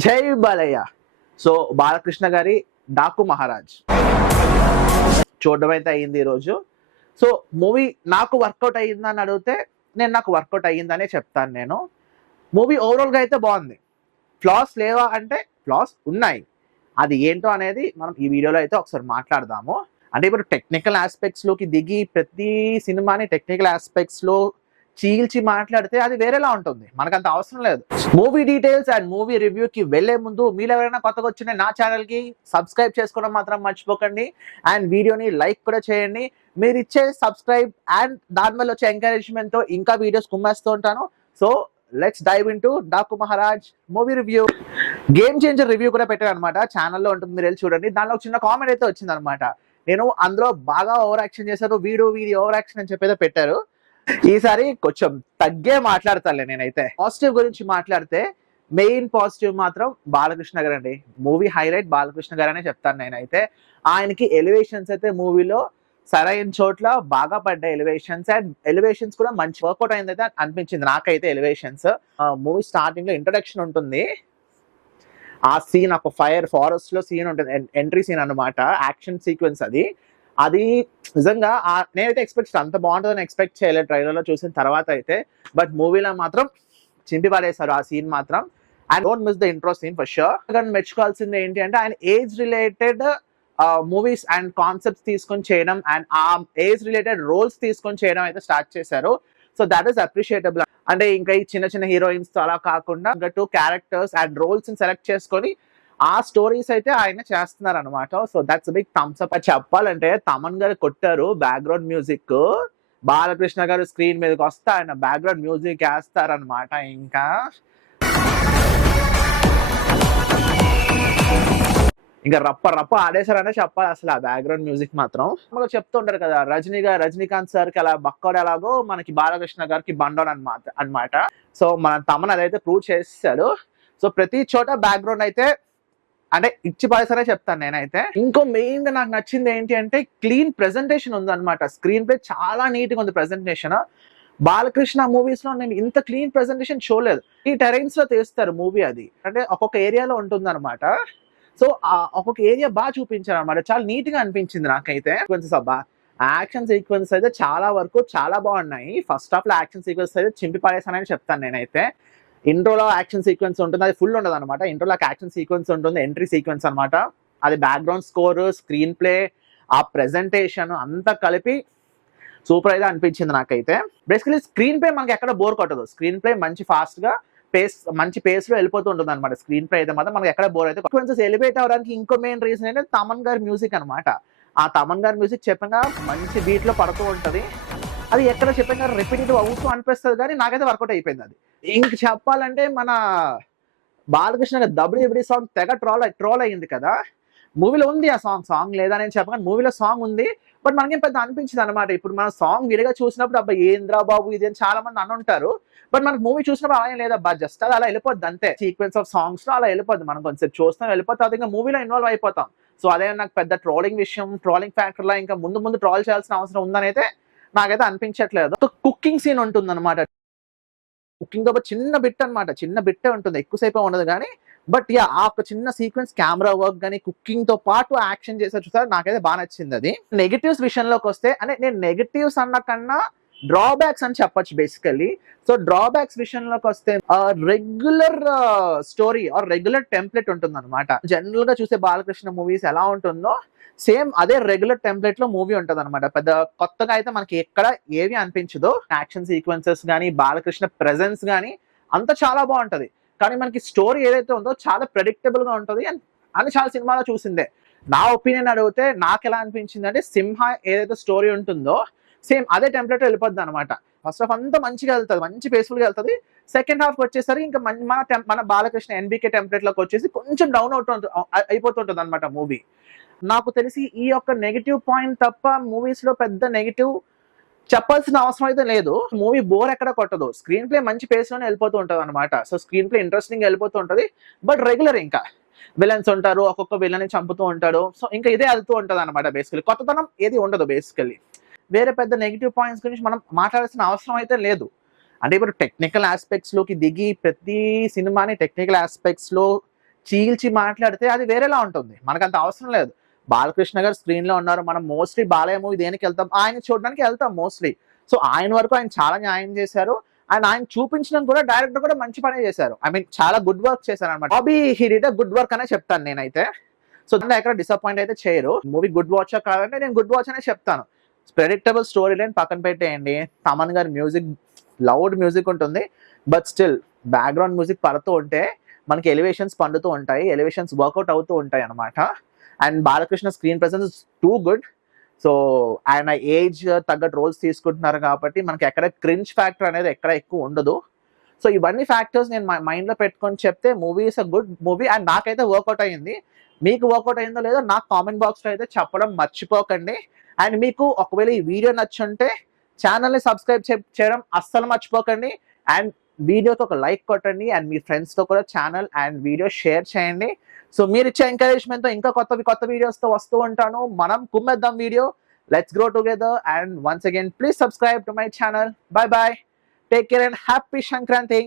జై బాలయ్య. సో బాలకృష్ణ గారి డాకు మహారాజ్ చూడడం అయితే అయ్యింది ఈరోజు. సో మూవీ నాకు వర్కౌట్ అయ్యిందని అడిగితే నాకు వర్కౌట్ అయ్యిందనే చెప్తాను. నేను మూవీ ఓవరాల్గా అయితే బాగుంది. ఫ్లాస్ లేవా అంటే ఫ్లాస్ ఉన్నాయి. అది ఏంటో అనేది మనం ఈ వీడియోలో అయితే ఒకసారి మాట్లాడదాము. అంటే ఇప్పుడు టెక్నికల్ ఆస్పెక్ట్స్లోకి దిగి ప్రతి సినిమాని టెక్నికల్ ఆస్పెక్ట్స్లో చీల్చి మాట్లాడితే అది వేరేలా ఉంటుంది. మనకంత అవసరం లేదు. మూవీ డీటెయిల్స్ అండ్ మూవీ రివ్యూకి వెళ్లే ముందు మీరు ఎవరైనా కొత్తగా వచ్చిన నా ఛానల్కి సబ్స్క్రైబ్ చేసుకోవడం మాత్రం మర్చిపోకండి. అండ్ వీడియోని లైక్ కూడా చేయండి. మీరు ఇచ్చే సబ్స్క్రైబ్ అండ్ దానివల్ల వచ్చే ఎంకరేజ్మెంట్తో ఇంకా వీడియోస్ కుమ్మేస్తూ ఉంటాను. So let's dive into Daaku Maharaj movie review. Game changer review కూడా పెట్టాను అనమాట. ఛానల్లో ఉంటుంది, మీరు వెళ్ళి చూడండి. దానిలో ఒక చిన్న కామెంట్ అయితే వచ్చింది అనమాట. నేను అందులో బాగా ఓవర్ యాక్షన్ చేశారు, వీడి ఓవర్ యాక్షన్ అని చెప్పేదో పెట్టారు. ఈసారి కొంచెం తగ్గే మాట్లాడతానులే. నేనైతే పాజిటివ్ గురించి మాట్లాడితే మెయిన్ పాజిటివ్ మాత్రం బాలకృష్ణ గారు అండి. మూవీ హైలైట్ బాలకృష్ణ గారు అనే చెప్తాను నేనైతే. ఆయనకి ఎలివేషన్స్ అయితే మూవీలో సరైన చోట్ల బాగా పడ్డాయి. ఎలివేషన్స్ కూడా మంచి వర్కౌట్ అయిందైతే అనిపించింది నాకైతే. ఎలివేషన్స్ మూవీ స్టార్టింగ్ లో ఇంట్రడక్షన్ ఉంటుంది. ఆ సీన్ ఒక ఫారెస్ట్ లో సీన్ ఉంటుంది, ఎంట్రీ సీన్ అనమాట, యాక్షన్ సీక్వెన్స్. అది నిజంగా నేనైతే అంత బాగుంటుందని ఎక్స్పెక్ట్ చేయలేదు ట్రైలర్ లో చూసిన తర్వాత అయితే. బట్ మూవీలో మాత్రం చింపి పడేశారు ఆ సీన్ మాత్రం. And don't miss the intro scene for sure. కానీ మెచ్చుకోవాల్సింది ఏంటి అంటే ఆయన age related movies and concepts తీసుకొని చేయడం అండ్ ఆ ఏజ్ రిలేటెడ్ రోల్స్ తీసుకొని చేయడం అయితే స్టార్ట్ చేశారు. So that is appreciable. అంటే ఇంకా ఈ చిన్న చిన్న హీరోయిన్స్ తో అలా కాకుండా two characters and roles select చేసుకొని ఆ స్టోరీస్ అయితే ఆయన చేస్తున్నారు అనమాట. So that's big thumbs up. చెప్పాలంటే తమన్ గారు కొట్టారు బ్యాక్గ్రౌండ్ మ్యూజిక్. బాలకృష్ణ గారు స్క్రీన్ మీదకి వస్తే ఆయన బ్యాక్గ్రౌండ్ మ్యూజిక్ వేస్తారనమాట. ఇంకా రప్ప ఆడేశారనే చెప్పాలి అసలు ఆ బ్యాక్గ్రౌండ్ మ్యూజిక్ మాత్రం. చెప్తుంటారు కదా రజనీకాంత్ సార్కి అలా బక్కోడ్ ఎలాగో మనకి బాలకృష్ణ గారికి బండోడ్ అనమాట. సో మన తమన్ అదైతే ప్రూవ్ చేస్తాడు. సో ప్రతి చోట బ్యాక్గ్రౌండ్ అయితే అంటే ఇచ్చి పడేసరే చెప్తాను నేనైతే. ఇంకో మెయిన్ గా నాకు నచ్చింది ఏంటి అంటే క్లీన్ ప్రెజెంటేషన్ ఉందన్నమాట. స్క్రీన్ ప్లే చాలా నీట్ గా ఉంది ప్రెజెంటేషన్. బాలకృష్ణ మూవీస్ లో నేను ఇంత క్లీన్ ప్రెజెంటేషన్ చూడలేదు. ఈ టెరైన్స్ లో తీస్తారు మూవీ. అది అంటే ఒక్కొక్క ఏరియాలో ఉంటుంది అనమాట. సో ఒక్కొక్క ఏరియా బాగా చూపించారు అనమాట. చాలా నీట్ గా అనిపించింది నాకైతే. యాక్షన్ సీక్వెన్స్ అయితే చాలా వరకు చాలా బాగున్నాయి. ఫస్ట్ హాఫ్ లో యాక్షన్ సీక్వెన్స్ అయితే చింపి పడేసానని చెప్తాను నేనైతే. ఇంట్రోలో యాక్షన్ సీక్వెన్స్ ఉంటుంది, అది ఫుల్ ఉండదు అనమాట. ఇంట్రోలో యాక్షన్ సీక్వెన్స్ ఉంటుంది, ఎంట్రీ సీక్వెన్స్ అనమాట. అది బ్యాక్గ్రౌండ్ స్కోర్, స్క్రీన్ ప్లే, ఆ ప్రెజెంటేషన్ అంతా కలిపి సూపర్ అయితే అనిపించింది నాకైతే. బేసికలీ స్క్రీన్ ప్లే మనకి ఎక్కడ బోర్ కొట్టదు. స్క్రీన్ ప్లే మంచి ఫాస్ట్ గా మంచి పేస్ లో వెళ్ళిపోతూ ఉంటుంది అనమాట. స్క్రీన్ ప్లే అయితే మాత్రం మనకి ఎక్కడ బోర్ అయితే. సీక్వెన్సెస్ ఎలివేట్ అవడానికి ఇంకో మెయిన్ రీజన్ ఏంటంటే తమన్ గారి మ్యూజిక్ అనమాట. ఆ తమన్ గారి మ్యూజిక్ చెప్పగా మంచి బీట్ లో పడుతూ ఉంటది. అది ఎక్కడ చెప్పగా రిపీటేటివ్ అవుతూ అనిపిస్తుంది, కానీ నాకైతే వర్కౌట్ అయిపోయింది అది. ఇంక చెప్పాలంటే మన బాలకృష్ణ గారి డబ్ల్యూడబ్ల్యూ సాంగ్ తెగ ట్రోల్ అయ్యింది కదా. మూవీలో ఉంది ఆ సాంగ్ లేదా నేను చెప్పగానే మూవీలో సాంగ్ ఉంది. బట్ మనకేం పెద్ద అనిపించింది అనమాట. ఇప్పుడు మన సాంగ్ విడిగా చూసినప్పుడు అబ్బా ఏంద్రా బాబు ఇది అని చాలా మంది అనుంటారు. బట్ మనకు మూవీ చూసినప్పుడు అలా ఏం లేదబ్బా, జస్ట్ అది అలా వెళ్ళిపోద్ది అంతే. సీక్వెన్స్ ఆఫ్ సాంగ్స్ లో అలా వెళ్ళిపోద్ది. మనం కొంచెం చూస్తాం, వెళ్ళిపోతాం, అది ఇంకా మూవీలో ఇన్వాల్వ్ అయిపోతాం. సో అదే నాకు పెద్ద ట్రోలింగ్ ఫ్యాక్టర్ లా ఇంకా ముందు ట్రోల్ చేయాల్సిన అవసరం ఉందని అయితే నాకైతే అనిపించట్లేదు. కుకింగ్ సీన్ ఉంటుంది అనమాట. కుకింగ్ తో చిన్న బిట్ అనమాట, చిన్న బిట్టే ఉంటుంది, ఎక్కువసేపు ఉండదు కానీ. బట్ ఆ ఒక చిన్న సీక్వెన్స్ కెమెరా వర్క్ కానీ కుకింగ్ తో పాటు యాక్షన్ చేసారు చూసారు, నాకైతే బాగా నచ్చింది అది. నెగటివ్స్ విషయంలోకి వస్తే అంటే నేను నెగటివ్స్ అన్న కన్నా డ్రాబ్యాక్స్ అని చెప్పొచ్చు బేసికల్లీ. సో డ్రాబ్యాక్స్ విషయంలోకి వస్తే regular story or regular template ఉంటుంది అనమాట. జనరల్ గా చూసే బాలకృష్ణ మూవీస్ ఎలా ఉంటుందో సేమ్ అదే రెగ్యులర్ టెంప్లెట్ లో మూవీ ఉంటది అనమాట. పెద్ద కొత్తగా అయితే మనకి ఎక్కడ ఏవి అనిపించదు. యాక్షన్ సీక్వెన్సెస్ కానీ బాలకృష్ణ ప్రెజెన్స్ కానీ అంత చాలా బాగుంటది. కానీ మనకి స్టోరీ ఏదైతే ఉందో చాలా ప్రెడిక్టబుల్ గా ఉంటది అని చాలా సినిమాలో చూసిందే. నా ఒపీనియన్ అడిగితే నాకు ఎలా అనిపించింది అంటే సింహ ఏదైతే స్టోరీ ఉంటుందో సేమ్ అదే టెంప్లెట్ వెళ్ళిపోద్ది అనమాట. ఫస్ట్ హాఫ్ అంతా మంచిగా వెళ్తుంది, మంచి పేస్ఫుల్ గా వెళ్తుంది. సెకండ్ హాఫ్ వచ్చేసరికి ఇంకా మన బాలకృష్ణ ఎన్బికే టెంప్లెట్ లోకి వచ్చేసి కొంచెం డౌన్ అయిపోతుంటుంది అనమాట మూవీ. నాకు తెలిసి ఈ యొక్క నెగిటివ్ పాయింట్ తప్ప మూవీస్ లో పెద్ద నెగిటివ్ చెప్పాల్సిన అవసరం అయితే లేదు. మూవీ బోర్ ఎక్కడ కొట్టదు. స్క్రీన్ ప్లే మంచి పేస్ లోనే వెళ్ళిపోతూ ఉంటది అనమాట. సో స్క్రీన్ ప్లే ఇంట్రెస్టింగ్ వెళ్ళిపోతూ ఉంటది. బట్ రెగ్యులర్ ఇంకా విలన్స్ ఉంటారు, ఒక్కొక్క విలన్ చంపుతూ ఉంటాడు. సో ఇంకా ఇదే వెళ్తూ ఉంటది అనమాట. బేసికలీ కొత్తదనం ఏది ఉండదు. బేసికలీ వేరే పెద్ద నెగిటివ్ పాయింట్స్ గురించి మనం మాట్లాడాల్సిన అవసరం అయితే లేదు. అంటే ఇప్పుడు టెక్నికల్ ఆస్పెక్ట్స్ లోకి దిగి ప్రతి సినిమాని టెక్నికల్ ఆస్పెక్ట్స్ లో చీల్చి మాట్లాడితే అది వేరేలా ఉంటుంది. మనకంత అవసరం లేదు. బాలకృష్ణ గారు స్క్రీన్ లో ఉన్నారు, మనం మోస్ట్లీ బాలయ్య మూవీ దేనికి వెళ్తాం, ఆయన చూడడానికి వెళ్తాం మోస్ట్లీ. సో ఆయన వరకు ఆయన చాలా న్యాయం చేశారు. అండ్ ఆయన చూపించడం కూడా డైరెక్టర్ కూడా మంచి పనే చేశారు. ఐ మీన్ చాలా గుడ్ వర్క్ చేశారు అనమాట. Bobby he did a good work అనే చెప్తాను నేనైతే. సో దాంట్లో ఎక్కడ డిసప్పాయింట్ అయితే చేయరు. మూవీ గుడ్ వాచ్ కావాలంటే నేను గుడ్ వాచ్ అనే చెప్తాను. ప్రెడిక్టబుల్ స్టోరీ లైన్ పక్కన పెట్టేయండి. తమన్ గారి మ్యూజిక్ లౌడ్ మ్యూజిక్ ఉంటుంది, బట్ స్టిల్ బ్యాక్గ్రౌండ్ మ్యూజిక్ పడుతూ ఉంటే మనకి ఎలివేషన్స్ పండుతూ ఉంటాయి, ఎలివేషన్స్ వర్కౌట్ అవుతూ ఉంటాయి అనమాట. And Balakrishna screen presence too good. So ఆయన ఏజ్ తగ్గట్టు రోల్స్ తీసుకుంటున్నారు కాబట్టి మనకి ఎక్కడ క్రింజ్ ఫ్యాక్టర్ అనేది ఎక్కడ ఎక్కువ ఉండదు. సో ఇవన్నీ ఫ్యాక్టర్స్ నేను మైండ్ లో పెట్టుకొని చెప్తే movie is a good movie. And నాకైతే వర్కౌట్ అయ్యింది. మీకు వర్కౌట్ అయిందో లేదో నాకు కామెంట్ బాక్స్ లో అయితే చెప్పడం మర్చిపోకండి. అండ్ మీకు ఒకవేళ ఈ వీడియో నచ్చుంటే ఛానల్ని సబ్స్క్రైబ్ చేయడం అస్సలు మర్చిపోకండి. అండ్ వీడియోకి ఒక లైక్ కొట్టండి. అండ్ మీ ఫ్రెండ్స్తో కూడా ఛానల్ అండ్ వీడియో షేర్ చేయండి. సో మీరు ఇచ్చే ఎంకరేజ్మెంట్తో ఇంకా కొత్త వీడియోస్తో వస్తూ ఉంటాను. మనం కుమ్మేద్దాం video. Let's grow together. And once again please subscribe to my channel. Bye bye, take care and happy Sankranti.